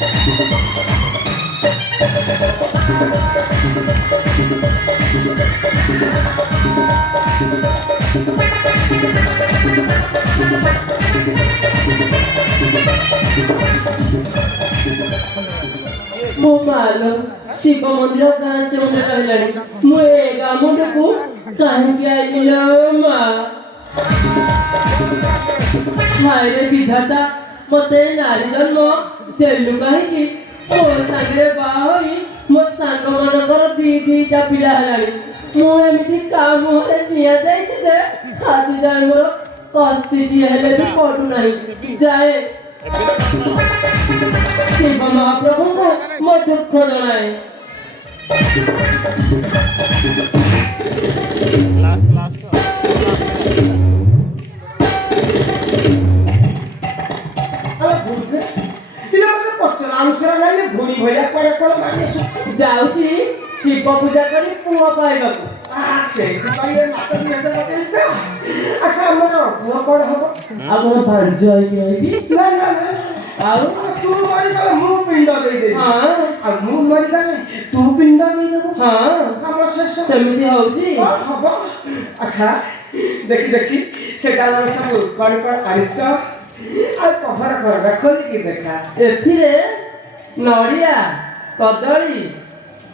ମୋ ମାଲ ଶିବ ମନ୍ଦିର ଗାଁ ସେ ମନ୍ଦିର ରହିଲାଣି ମୁଁ ଏ ଗାଁ ମୁଣ୍ଡକୁ କାହିଁକି ଆଇଲି ଲୋ ମା ହାୟରେ ବିଧାତା ମତେ ନାରୀ ଜନ୍ମ ଦେଲୁ କାହିଁକି ମୋ ସାଙ୍ଗରେ ବାହା ହୋଇ ମୋ ସାଙ୍ଗମାନଙ୍କର ଦିଟା ପିଲା ହେଲାଣି ମୁଁ ଏମିତି କା ମୁହଁରେ ନିଆଁ ଦେଇଛି ଯେ ଆଜି ଯାଏ ମୋର କଷିଟିଏ ହେଲେ ବି ପଡୁନାହିଁ ଯାଏ ଶିବ ମହାପ୍ରଭୁଙ୍କୁ ମୋ ଦୁଃଖ ଜଣାଏ ଯାଉଛି ଶିବ ପୂଜା କରି ପୁଅ ପାଇବାକୁ ଆଚ୍ଛା ଆମର ପୁଅ କଣ ହବ ଆଉ କଣ ପାଞ୍ଚ ହେଇକି ରହିବି ନା ନା ଆଉ ତୁ ମରିଗଲେ ମୁଁ ପିଣ୍ଡ ଦେଇଦେବି ହଁ ଆଉ ମୁଁ ମରିଗଲେ ତୁ ପିଣ୍ଡ ଦେଇଦେବୁ ହଁ କାମ ଶେଷ ସେମିତି ହଉଛି ହବ ଆଚ୍ଛା ଦେଖି ସେଟା ସବୁ କଣ ଆଣିଛ ଆଉ କଭର କର ଖୋଲିକି ଦେଖା ଏଥିରେ ନଡ଼ିଆ କଦଳୀ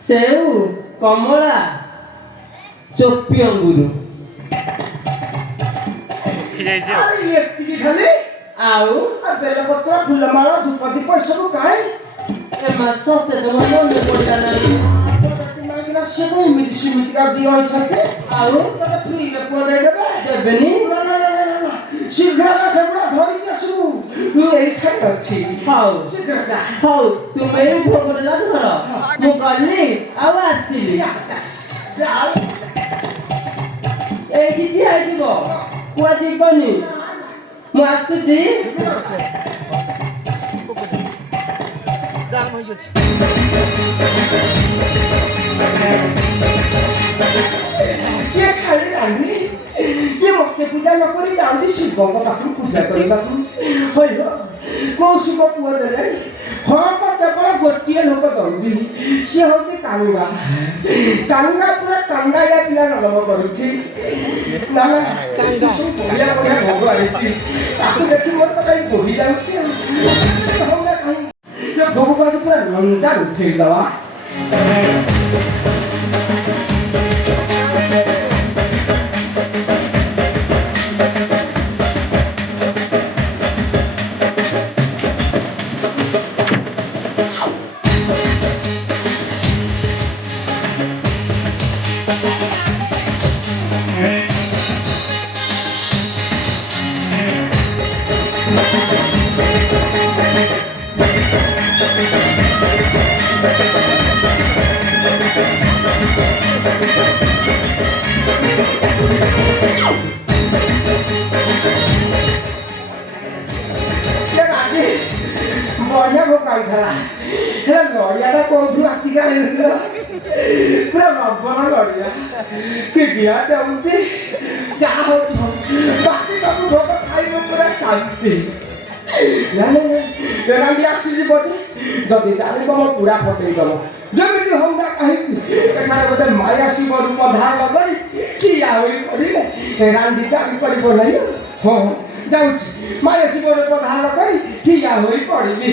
ସେଉ କମଳା ଚୋପି ଅଙ୍ଗୁରୁ ଏତିକି ଖାଲି ଆଉ ବେଲପତ୍ର ଫୁଲମାଳ ଧୂପ ଦୀପ ଏସବୁ କାହିଁ ଏ ମାସ ତେଲ ମନେ ପଡ଼ିଲା ନାହିଁ ସେ ଏମିତି ସେମିତିକା ଦିଅ ହେଇଛନ୍ତି ଆଉ ତତେ ଫ୍ରିରେ ପୁଅ ଦେଇଦେବେ ଦେବେନି ଶୀଘ୍ର ସେଗୁଡ଼ା ଧରିକି ଆସିବୁ ମୁଁ ଏଇଠାରେ ଅଛି ହଉ ଶୀଘ୍ର ଯା ହଉ ତୁମେ ଭୋଗଟା ଧର ମୁଁ ଗଲି ଆଉ ଆସିଲି ଏଇଠି ଠିଆ ହେଇଯିବ କୁଆ ଯିବନି ମୁଁ ଆସୁଛି କିଏ ଶାଳୀ ରାଣ୍ଡି କିଏ ମତେ ପୂଜା ନ କରି ଯାଆନ୍ତି ଶିବଙ୍କ ପାଖରୁ ପୂଜା କରିବାକୁ ହଇଲ କୋଉ ଶିବ ପୁଅ ଦେଲେଣି ହଁ ତ କେବଳ ଗୋଟିଏ ଲୋକ ଦଉଛି ସିଏ ହଉଛି କାଙ୍ଗୁଆ ପୁରା କାଣ୍ଡାଳିଆ ପିଲା ଜନ୍ମ କରୁଛି ନା ସବୁ ବଢିଆ ବଢିଆ ଭୋଗ ଆଣିଛି ତାକୁ ଦେଖି ମୋର ତ କାହିଁ ବହି ଯାଉଛି ଆଉ କାହିଁ ଭୋଗ କରି ପୁରା ଲଣ୍ଡା ଉଠେଇଦବା ବଢିଆ ଭୋଗ ଆଣିଥିଲା ହେଲେ ନଡ଼ିଆଟା କୋଉଠୁ ଆସିକି ଆଣିଲ ପୁରା ଲବଣ ନଡ଼ିଆ କିଡିଆ ଦେଉଛି ଯାହା ହଉଛି ବାକି ସବୁ ଭୋଗ ଖାଇବ ପୁରା ଶାନ୍ତି ରାଣ୍ଡି ଆସିଯିବଟି ଯଦି ଜାଣିବ ମୋ ପୁରା ଫଟେଇଦବ ଯେମିତି ହଉ ନା କାହିଁକି ଏଠାରେ ଗୋଟେ ମାୟା ଶିବ ରୂପ ଧାରଣ କରି ଠିଆ ହୋଇ ପଡ଼ିଲେ ରାଣ୍ଡି ଜାଣିପାରିବ ନାହିଁ ହଁ ଯାଉଛି ମାୟା ଶିବ ରୂପ ଧାରଣ କରି ଠିଆ ହୋଇ ପଡ଼ିବି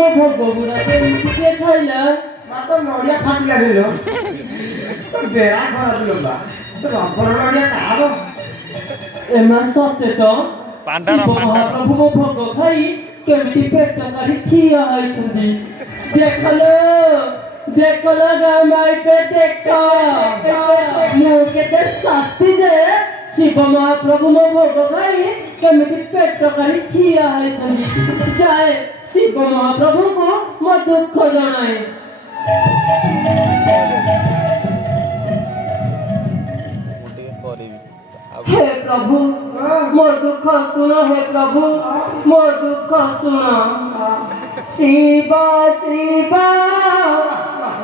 ମୋ ଭୋଗ ଗୁଡ଼ା କେମିତି କିଏ ଖାଇଲା? ମାତ୍ର ନଡ଼ିଆ ଫାଟିଲା ତ ବେଳା ଖରାପ ଲୋବା ତ ରବର ନଡ଼ିଆ କାହାର? ଏମା ସତେ ତ ଶିବ ମହାପ୍ରଭୁ ମୋ ଭୋଗ ଖାଇ କେମିତି ପେଟ କାଢି ଠିଆ ହୋଇଛନ୍ତି। ଦେଖଲୋ ଦେଖଲୋ ଗାଁ ମାଇପେ ଦେଖ ମୁଁ କେତେ ଶାସ୍ତି ଯେ ଶିବ ମହାପ୍ରଭୁ ମୋ ଭୋଗ ଖାଇ କେମିତି ପେଟ କାଢି ଠିଆ ହୋଇଛନ୍ତି। ଯାଏ ଶିବ ମହାପ୍ରଭୁଙ୍କୁ ମୋ ଦୁଃଖ ଜଣାଏ। हे प्रभु मो दुख सुन, हे प्रभु मो दुख सुन। शिव शिव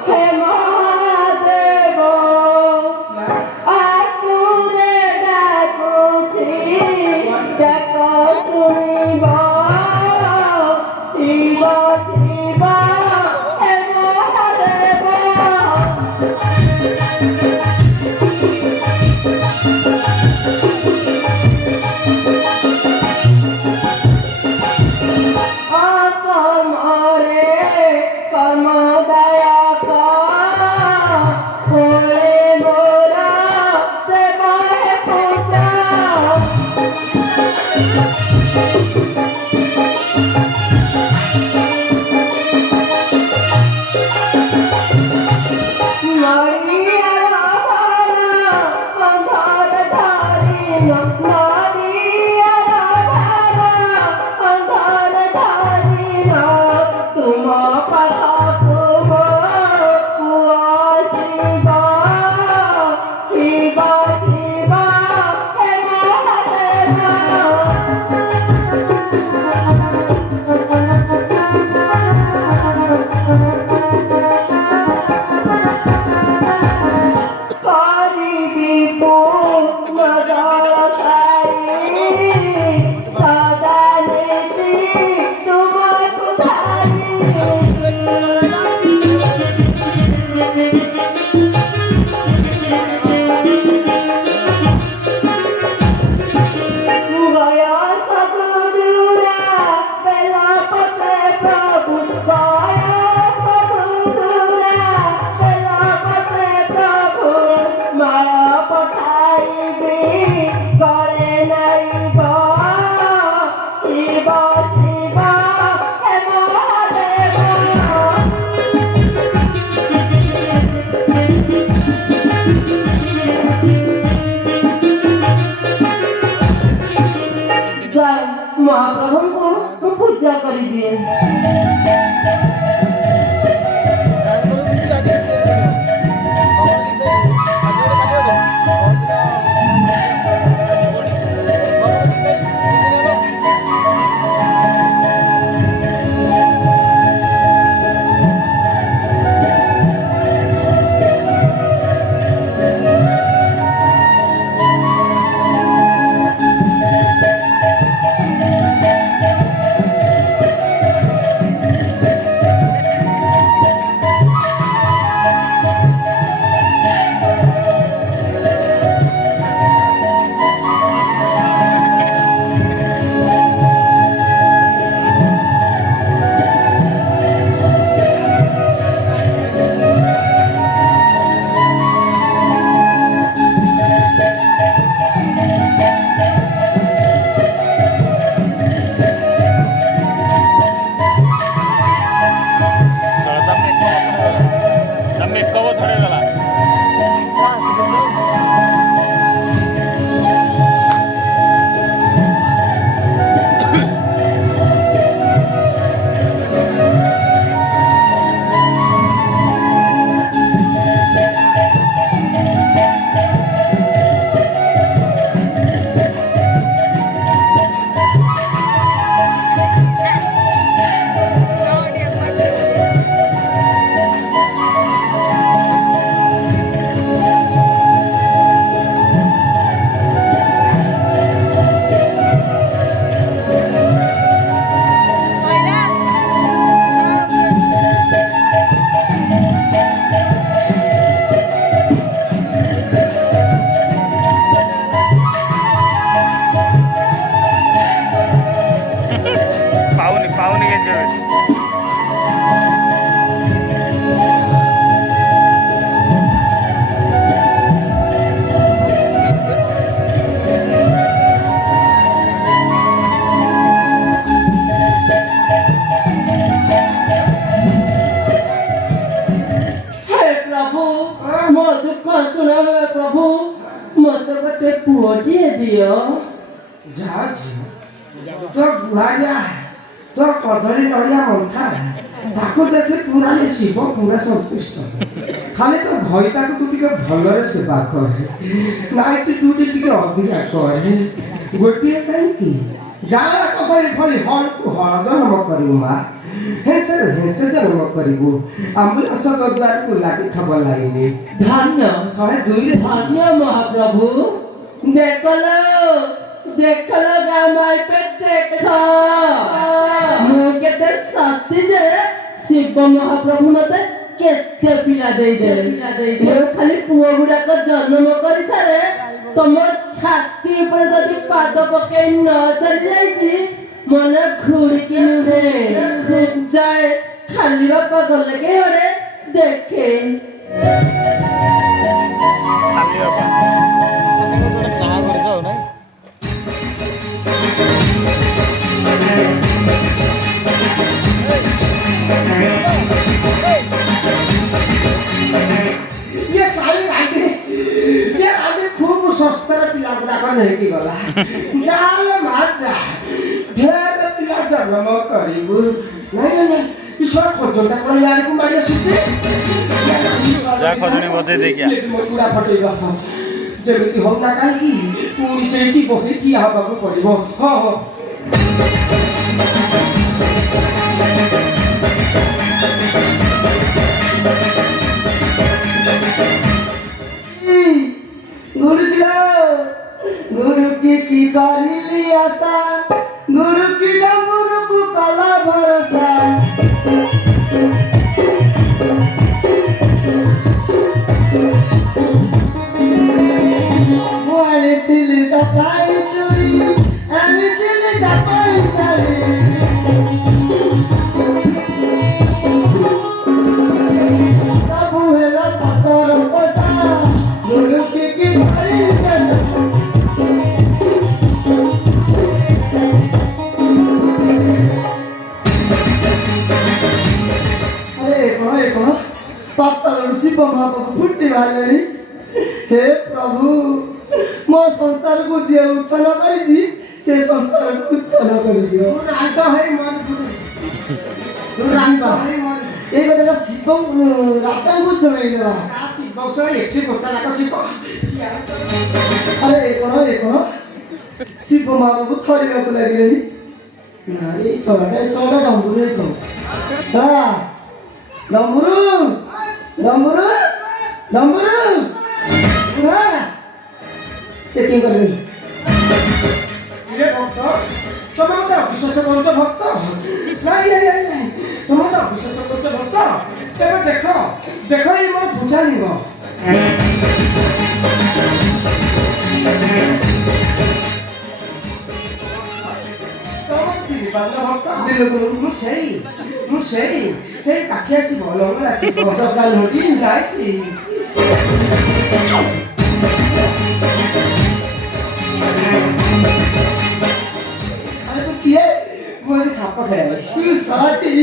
हे महादेव आतुरे डाकुछि डाक सुनिब। शिव शिव हे महादेव महाप्रभु को पूजा कर दिए। ଟିଏ ଦିଅ। ଯା ଝିଅ ତୋ ଗୁହାରିଆ ତୋ କଦଳୀ ନଡ଼ିଆ ମନ୍ଥା ତାକୁ ଦେଖି ପୁରା ଶିବ ପୁରା ସନ୍ତୁଷ୍ଟ। ଖାଲି ତ ଭଇଟାକୁ ତୁ ଟିକେ ଭଲରେ ସେବା କରେ, ନାଇଟ୍ ଡ୍ୟୁଟି ଟିକେ ଅଧିକା କରେ। ଗୋଟିଏ କାହିଁକି ଯାହା କଦଳୀ ଫଳି ହଳକୁ ହଳଦ ନମ କରିବୁ ମା, ହେଁସେରେ ହେଁସେ ଜନ୍ମ କରିବୁ। ଆମ୍ବୁଲାନ୍ସ ଦ୍ୱାରକୁ ଲାଗିଥବ ଲାଇନି। ଧନ୍ୟ 102ରେ ଧନ୍ୟ ମହାପ୍ରଭୁ। ଦେଖଲ ଦେଖଲ ଗାଁ ମାଇପେ ଦେଖ, ମୁଁ କେତେ ସତୀ ଯେ ଶିବ ମହାପ୍ରଭୁ ମତେ କେତେ ପିଲା ଦେଇଦେଲେ। ମୁଁ ଖାଲି ପୁଅ ଗୁଡାକ ଜନ୍ମ କରି ସାରେ ତମ ଛାତି ଉପରେ ଯଦି ପାଦ ପକେଇ ନ ଚାଲି ଯାଇଛି ମନେ ଘୁଡ଼ିକି ନୁହେଁ ଯାଏ ଖାଲି ବାପା ଗଲେ କେ ଘରେ ଦେଖେ। ଶସ୍ତାର ପିଲା ଗୁଡାକ ନେଇକି ଗଲା। ଯାହେଲେ ମା ଯା ଢେର ପିଲା ଜନ୍ମ କରିବୁ। ନାଇଁ ନାଇଁ ନାଇଁ ଈଶ୍ୱର ଖୋଜଟା କଣ ଇଆଡକୁ ମାଡ଼ି ଆସୁଛି। ମୁକୁଡ଼ା ଫଟେଇ ଗପ ଯେମିତି ହଉ ନା କାହିଁକି ପୁଣି ସେଇ ଶିବ ଠିଆ ହବାକୁ ପଡିବ। ହଁ ହଁ गुरु की करिली आशा, गुरु की डमरू को कला भरोसा। वाले दिल दबाई चुरी, अली दिल दबाई सारी। सबू है ला पसर पसा, गुरु की करिली आशा। शिव महाप्रभु फुटी बाहर। हे प्रभु मो संसार को जे उच्छन करी से संसार को उच्छन कर दियो। रांट है मन रांट है मन ए कथा शिव राजा को सुनाई देबा। शिव से एठी गोटा लाख शिव। अरे कोन शिव महाप्रभु थरिया को लागले ना ए सोडा डंबुरे तो चला डंबुरु डंबुरु डंबुरु चेकिंग कर दे। ये भक्त तुम मत विश्वास करछ भक्त नहीं नहीं नहीं नहीं तुम मत विश्वास करछ भक्त तेरे देखो देखो ये मोर पूजा लिंग भक्त बिल्कुल मुझे काठी आसी भल आसी सकाल नोटी जाइसी। अरे तो किए मुझे साप खाया तू साटी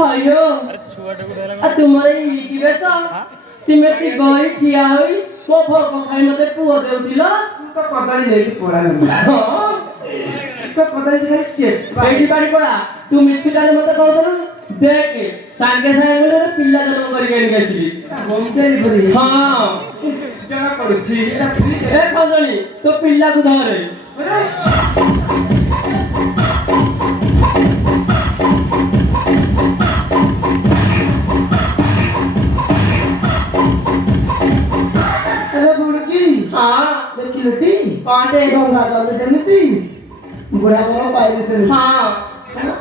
हायो तुम्हारे की बेस तिमे सी बई ठिया होई मो भोग खाई मते पुओ देउतिला। तू तो कदली लेके पड़ा ना हां तो कदली खाई चेप बैठी बाड़ी पड़ा तू मिछुटाले मते कहू दरु देख सांगे सांगे बोले पिल्ला जन्म करी गेली गेसिली होम डेलीवरी। हां जना करछि एटा फ्री ए खजनी तो पिल्ला को धरे। अरे देखी पांडे गंगा जल जमिति बुढ़ा बड़ पाइले से। हां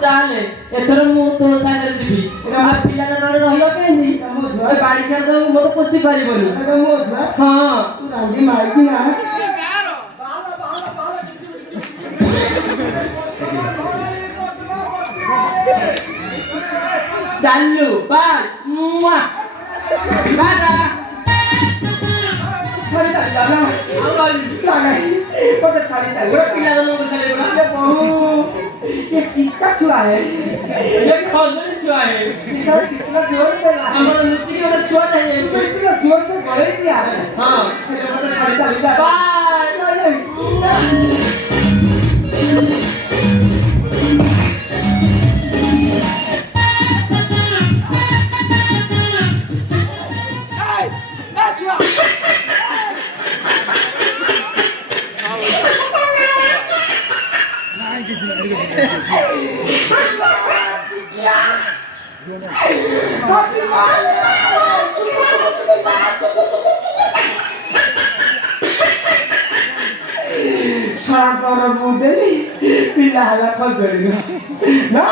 चाले एथर मु तो सागर जीबी आ पिल्ला न रहियो केंदी मो झुआ बाड़ी कर दो मो तो पोसी पारिबनी। एटा मो झुआ हां तू रांगी माई की ना ଚାଲୁ ବାଲ ବାଟା ଛାଡ଼ି ଚାଲିଲା ନା ଆଉ କହିବି ନା ନାହିଁ ମୋତେ ଛାଡ଼ି ଚାଲିଲା ଗୋଟେ ପିଲା ଜନ୍ମ କରିସାରିଲେ ପୁରା ये बहू ये किसका छुआ है ଏ ଖଜୁରୀ ଛୁଆ ହେ किसका कितना जोर पे ला ଆମର ଲୁଚିକି ଗୋଟେ ଛୁଆଟା ହେ तो इतना जोर से गले दिया है ହଁ फिर मतलब छाड़ी चली जा ବାଏ नहीं नहीं सारा बुदेली पिला हला खजड़ी ना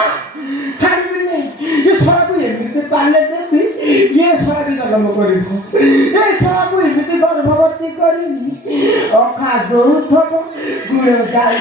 छाड़ी भी नहीं ये सब एमती पाले देवी ये सब जन्म करिबो ये सब एमती गर्भवती करिनी अखा दउथब गुण गाई